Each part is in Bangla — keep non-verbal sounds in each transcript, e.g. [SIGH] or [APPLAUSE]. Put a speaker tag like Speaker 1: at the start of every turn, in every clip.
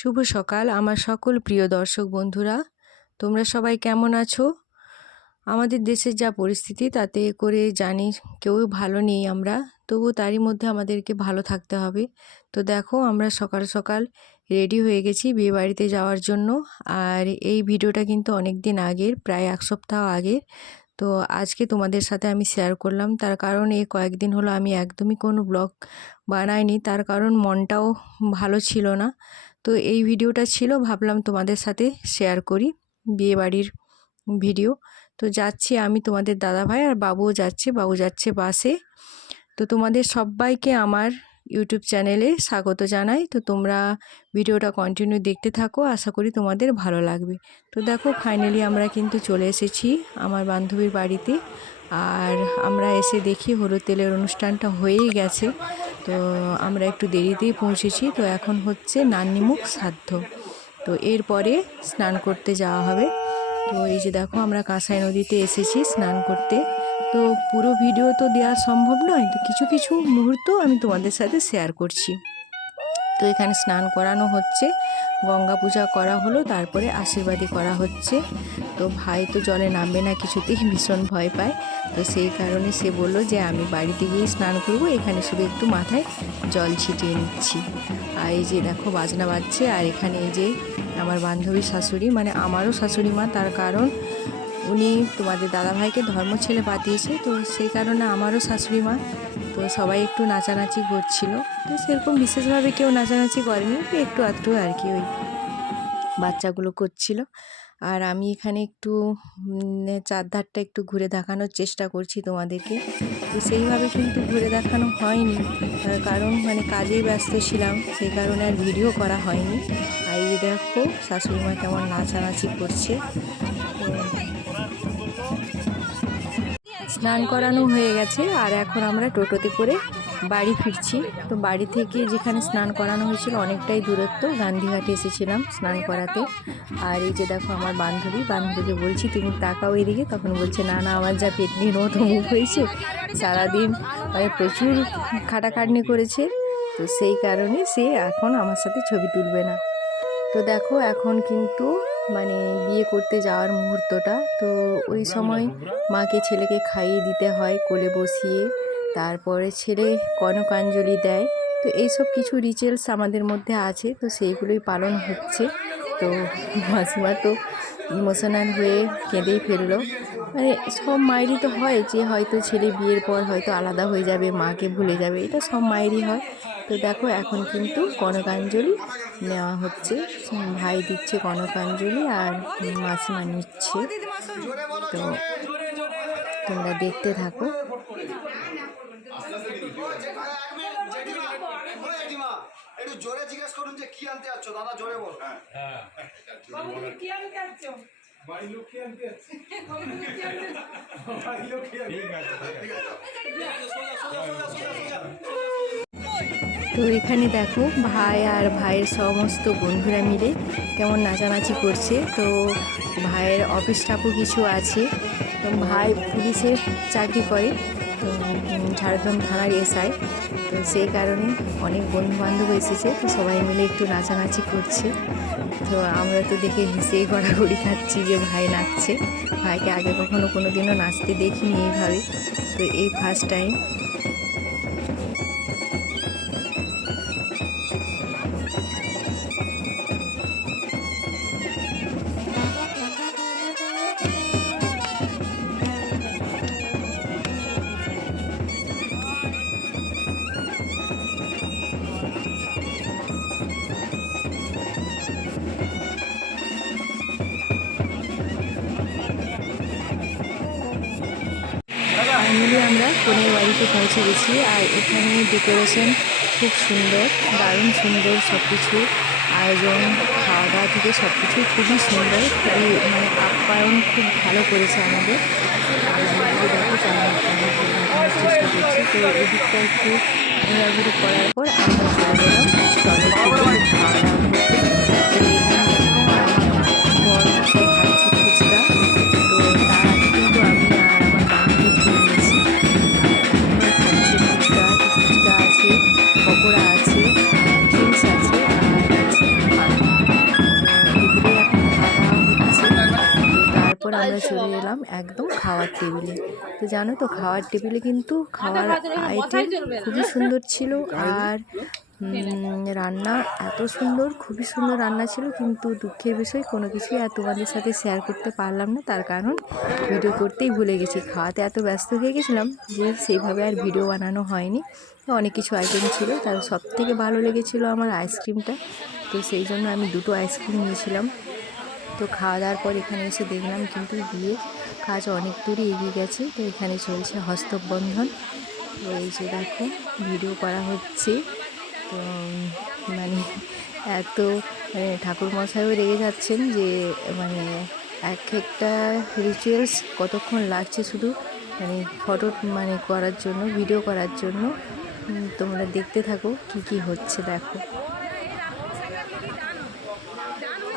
Speaker 1: শুভ সকাল, আমার সকল প্রিয় দর্শক বন্ধুরা। তোমরা সবাই কেমন আছো? আমাদের দেশের যা পরিস্থিতি, তাতে করে জানি কেউ ভালো নেই আমরা, তবু তারই মধ্যে আমাদেরকে ভালো থাকতে হবে। তো দেখো, আমরা সকাল সকাল রেডি হয়ে গেছি বিয়ে বাড়িতে যাওয়ার জন্য। আর এই ভিডিওটা কিন্তু অনেক দিন আগের, প্রায় এক সপ্তাহ আগের। তো আজকে তোমাদের সাথে আমি শেয়ার করলাম। তার কারণ এই কয়েকদিন হলো আমি একদমই কোনো ব্লগ বানাইনি। তার কারণ মনটাও ভালো ছিল না। তো এই ভিডিওটা ছিল, ভাবলাম তোমাদের সাথে শেয়ার করি বিয়েবাড়ির ভিডিও তো যাচ্ছি আমি তোমাদের দাদা ভাই আর বাবুও যাচ্ছে, বাবু যাচ্ছে বাসে তো তোমাদের সবাইকে আমার ইউটিউব চ্যানেলে স্বাগত জানাই। তো তোমরা ভিডিওটা কন্টিনিউ দেখতে থাকো, আশা করি তোমাদের ভালো লাগবে। তো দেখো ফাইনালি আমরা কিন্তু চলে এসেছি আমার বান্ধবীর বাড়িতে। আর আমরা এসে দেখি হলুদ তেলের অনুষ্ঠানটা হয়েই গেছে। তো আমরা একটু দেরিতেই পৌঁছেছি। তো এখন হচ্ছে নান্নিমুখ সাধ্য। তো এরপরে স্নান করতে যাওয়া হবে। তো এই যে দেখো, আমরা কাঁসাই নদীতে এসেছি স্নান করতে। তো পুরো ভিডিও তো দেওয়া সম্ভব নয়। তো কিছু কিছু মুহূর্ত আমি তোমাদের সাথে শেয়ার করছি। তো এখানে স্নান করানো হচ্ছে। গঙ্গা পূজা করা হলো, তারপরে আশীর্বাদী করা হচ্ছে। তো ভাই তো জলে নামবে না, কিছুতেই ভীষণ ভয় পায়। তো সেই কারণে সে বলল যে, আমি বাড়িতে গিয়ে স্নান করব, এখানে শুধু একটু মাথায় জল ছিটিয়ে নিচ্ছি। আর এই যে দেখো, বাজনা বাজছে। আর এখানে এই যে আমার বান্ধবীর শাশুড়ি মানে আমারও শাশুড়ি মা, তার কারণ উনি তোমাদের দাদাভাইকে ধর্ম ছেলে পাতিয়েছে তো সেই কারণে আমারও শাশুড়ি মা, তো সবাই একটু নাচানাচি করছিল। তো সেরকম বিশেষভাবে কেউ নাচানাচি করেনি, একটু আধটু আর কি ওই বাচ্চাগুলো করছিল। আর আমি এখানে একটু চারধারটা একটু ঘুরে দেখানোর চেষ্টা করছি তোমাদেরকে। তো সেইভাবে কিন্তু ঘুরে দেখানো হয়নি কারণ মানে কাজেই ব্যস্ত ছিলাম, সেই কারণে আর ভিডিও করা হয়নি। আর এই দেখো, শাশুড়ি মা কেমন নাচানাচি করছে। স্নান করানো হয়ে গেছে, আর এখন আমরা টোটোতে করে বাড়ি ফিরছি। তো বাড়ি থেকে যেখানে স্নান করানো হয়েছিল অনেকটাই দূরত্ব, গান্ধীঘাটে এসেছিলাম স্নান করাতে। আর এই যে দেখো আমার বান্ধবী, বান্ধবীকে বলছি, তুমি তাকাও এদিকে। তখন বলছে, না না, আমার যা পেটনির মতো মুখ হয়েছে, সারাদিন মানে প্রচুর খাটাখাটনি করেছে। তো সেই কারণে সে এখন আমার সাথে ছবি তুলবে না। তো দেখো, এখন কিন্তু মানে বিয়ে করতে যাওয়ার মুহূর্তটা। তো ওই সময় মাকে ছেলেকে খাইয়ে দিতে হয় কোলে বসিয়ে। তারপরে ছেলে কনকাঞ্জলি দেয়। তো এইসব কিছু রিচুয়ালস আমাদের মধ্যে আছে তো সেইগুলোই পালন হচ্ছে। তো মাসিমা তো ইমোশনাল হয়ে কেঁদেই ফেলল। মানে সব মায়েরই তো হয় যে হয়তো ছেলে বিয়ের পর হয়তো আলাদা হয়ে যাবে মাকে ভুলে যাবে এটা সব মায়েরই হয়। তো দেখো এখন কিন্তু কনকাঞ্জলি নেওয়া হচ্ছে। ভাই দিচ্ছে কনকাঞ্জলি আর মাসিমা নিচ্ছে। তো তোমরা দেখতে থাকো।
Speaker 2: একটু জোরে জিজ্ঞেস করুন যে কি আনতে যাচ্ছ? দাদা জোরে বল।
Speaker 3: হ্যাঁ। কি আনতে যাচ্ছ? আনতে
Speaker 1: তো এখানে দেখো ভাই আর ভাইয়ের সমস্ত বন্ধুরা মিলে কেমন নাচানাচি করছে। তো ভাইয়ের অফিস স্টাফও কিছু আছে। তো ভাই পুলিশের চাকরি করে তো ঝাড়গ্রাম থানার এসআই তো সেই কারণে অনেক বন্ধু বান্ধব এসেছে তো সবাই মিলে একটু নাচানাচি করছে। তো আমরা তো দেখে হেসেই গড়াগড়ি খাচ্ছি যে ভাই নাচছে। ভাইকে আগে কখনো কোনো দিনও নাচতে দেখিনি এইভাবে। তো এই ফার্স্ট টাইম ফাইনালি আমরা কনের বাড়িতে পৌঁছে গেছি আর এখানে ডেকোরেশন খুব সুন্দর, দারুণ সুন্দর সব কিছু আয়োজন খাওয়া দাওয়া থেকে সব কিছু খুবই সুন্দর, খুবই মানে আপ্যায়ন খুব ভালো করেছে আমাদের। আর চেষ্টা করছি। তো এদিকটা একটু করার পর আমরা চলে গেলাম। একদম খাওয়ার টেবিলে। তো জানো তো, খাওয়ার টেবিলে কিন্তু খাওয়ার আইটেম খুবই সুন্দর ছিল আর রান্না এত সুন্দর, খুবই সুন্দর রান্না ছিল, কিন্তু দুঃখের বিষয় কোনো কিছুই আর তোমাদের সাথে শেয়ার করতে পারলাম না। তার কারণ ভিডিও করতেই ভুলে গেছি। খাওয়াতে এত ব্যস্ত হয়ে গেছিলাম যে সেইভাবে আর ভিডিও বানানো হয়নি। অনেক কিছু আইটেম ছিল, তার সব থেকে ভালো লেগেছিলো আমার আইসক্রিমটা তো সেই জন্য আমি দুটো আইসক্রিম নিয়েছিলাম। তো খাওয়া দাওয়ার পর এখানে এসে দেখলাম কিন্তু বিয়ে কাজ অনেক দূরে এগিয়ে গেছে, তো এখানে চলছে হস্তবন্ধন। তো এই যে দেখো, ভিডিও করা হচ্ছে। তো মানে এত মানে ঠাকুরমশাইও রেগে যাচ্ছেন যে মানে এক একটা রিচুয়ালস কতক্ষণ লাগছে শুধু মানে ফটো মানে করার জন্য ভিডিও করার জন্য। তোমরা দেখতে থাকো কি কি হচ্ছে, দেখো।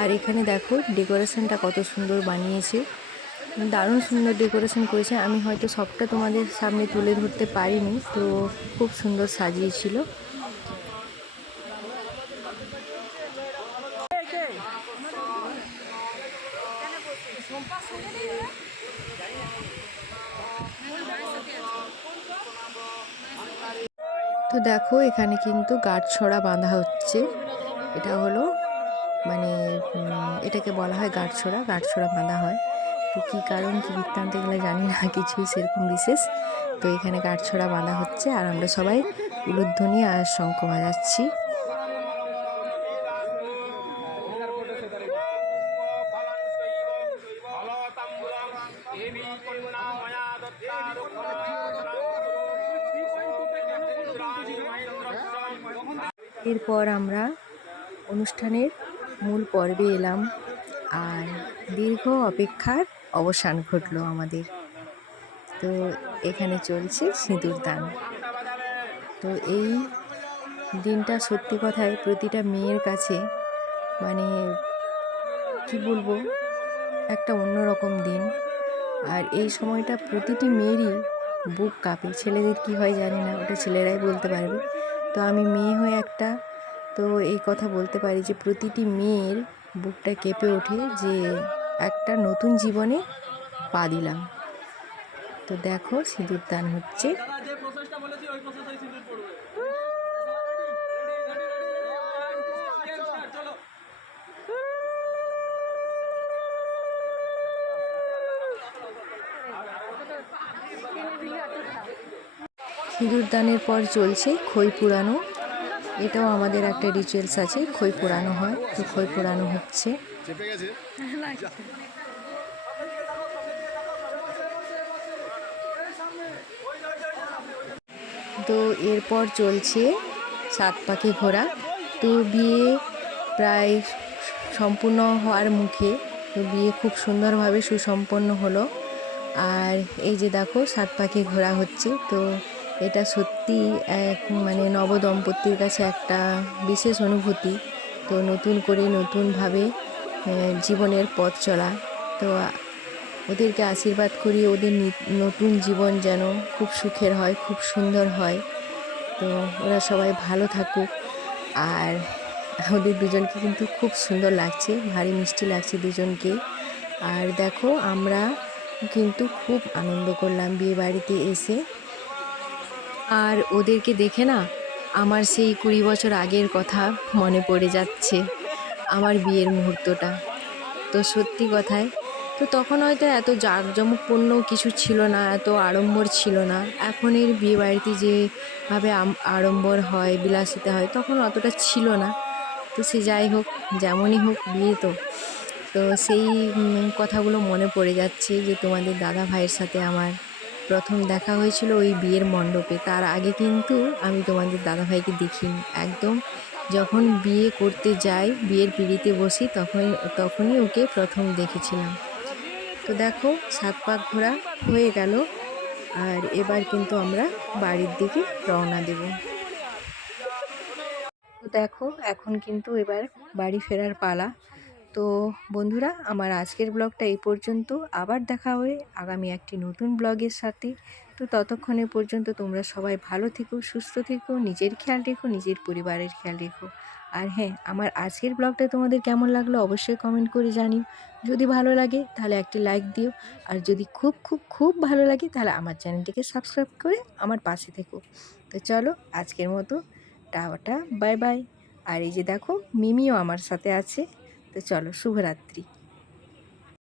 Speaker 1: আর এখানে দেখো ডেকোরেশনটা কত সুন্দর বানিয়েছে। দারুণ সুন্দর ডেকোরেশন করেছে। আমি হয়তো সবটা তোমাদের সামনে তুলে ধরতে পারিনি, তো খুব সুন্দর সাজিয়েছিল। তো দেখো, এখানে কিন্তু গাঁটছড়া বাঁধা হচ্ছে। এটা হলো মানে এটাকে বলা হয় গাঁটছড়া। গাঁটছড়া বাঁধা হয়। তো কী কারণ, কী বৃত্তান্ত এগুলো জানি না, [LAUGHS] কিছুই সেরকম বিশেষ। তো এখানে গাঁটছড়া বাঁধা হচ্ছে আর আমরা সবাই উলুধ্বনি আর শঙ্খ বাজাচ্ছি। এরপর আমরা অনুষ্ঠানের মূল পর্বে এলাম আর দীর্ঘ অপেক্ষার অবসান ঘটলো আমাদের। তো এখানে চলছে সিঁদুর দান। তো এই দিনটা সত্যি কথায় প্রতিটা মেয়ের কাছে মানে কি বলব, একটা অন্যরকম দিন। আর এই সময়টা প্রতিটি মেয়েরই বুক কাঁপে। ছেলেদের কি হয় জানি না, ওটা ছেলেরাই বলতে পারবে। তো আমি মেয়ে হয়ে একটা, তো এই কথা বলতে পারি যে প্রতিটি মেয়ের বুকটা কেঁপে ওঠে যে একটা নতুন জীবনে পা দিলাম। তো দেখো সিঁদুর দান হচ্ছে। সিঁদুর দানের পর চলছে খই পুরানো। এটাও আমাদের একটা রিচুয়ালস আছে, খই পোড়ানো হয়। তো খই পোড়ানো হচ্ছে।
Speaker 2: চেপে গেছে?
Speaker 1: তো এরপর চলছে সাত পাখি ঘোরা তো বিয়ে প্রায় সম্পূর্ণ হওয়ার মুখে তো বিয়ে খুব সুন্দরভাবে সুসম্পন্ন হলো। আর এই যে দেখো সাত পাখি ঘোরা হচ্ছে তো এটা সত্যি এক মানে নবদম্পতির কাছে একটা বিশেষ অনুভূতি। তো নতুন করে নতুনভাবে জীবনের পথ চলা। তো, ওদেরকে আশীর্বাদ করি, ওদের নতুন জীবন যেন খুব সুখের হয়, খুব সুন্দর হয়। তো, ওরা সবাই ভালো থাকুক। আর ওদের দুজনকে কিন্তু খুব সুন্দর লাগছে, ভারী মিষ্টি লাগছে দুজনকে। আর দেখো, আমরা কিন্তু খুব আনন্দ করলাম বিয়ে বাড়িতে এসে। আর ওদেরকে দেখে না, আমার সেই কুড়ি বছর আগের কথা মনে পড়ে যাচ্ছে। আমার বিয়ের মুহূর্তটা। তো সত্যি কথায়, তো তখন হয়তো এত জাঁকজমকপূর্ণ কিছু ছিল না, এত আড়ম্বর ছিল না। এখনের বিয়ে বাড়িতে যেভাবে আড়ম্বর হয়, বিলাসিতা হয়, তখন অতটা ছিল না। তো সে যাই হোক, যেমনই হোক বিয়ে তো। তো সেই কথাগুলো মনে পড়ে যাচ্ছে যে তোমাদের দাদা ভাইয়ের সাথে আমার প্রথম দেখা হয়েছিল ওই বিয়ের মণ্ডপে। তার আগে কিন্তু আমি তোমাদের দাদা ভাইকে দেখিনি। একদম যখন বিয়ে করতে যাই, বিয়ের পিড়িতে বসি তখন তখনই ওকে প্রথম দেখেছিলাম। তো দেখো, সাত পাক ঘোরা হয়ে গেল, আর এবার কিন্তু আমরা বাড়ির দিকে রওনা দেব। দেখো, এখন কিন্তু এবার বাড়ি ফেরার পালা। তো বন্ধুরা, আমার আজকের ব্লগটা এই পর্যন্ত। আবার দেখা হবে আগামী একটি নতুন ব্লগের সাথে। তো ততক্ষণে পর্যন্ত তোমরা সবাই ভালো থেকো, সুস্থ থেকো, নিজের খেয়াল রেখো, নিজের পরিবারের খেয়াল রেখো। আর হ্যাঁ আমার আজকের ব্লগটা তোমাদের কেমন লাগল অবশ্যই কমেন্ট করে জানিও। যদি ভালো লাগে তাহলে একটি লাইক দিও। আর যদি খুব খুব খুব ভালো লাগে তাহলে আমার চ্যানেলটিকে সাবস্ক্রাইব করে আমার পাশে থেকো। তো চলো, আজকের মতো, টাটা বাই বাই আর এই যে দেখো, মিমিও আমার সাথে আছে। তো চলো শুভরাত্রি।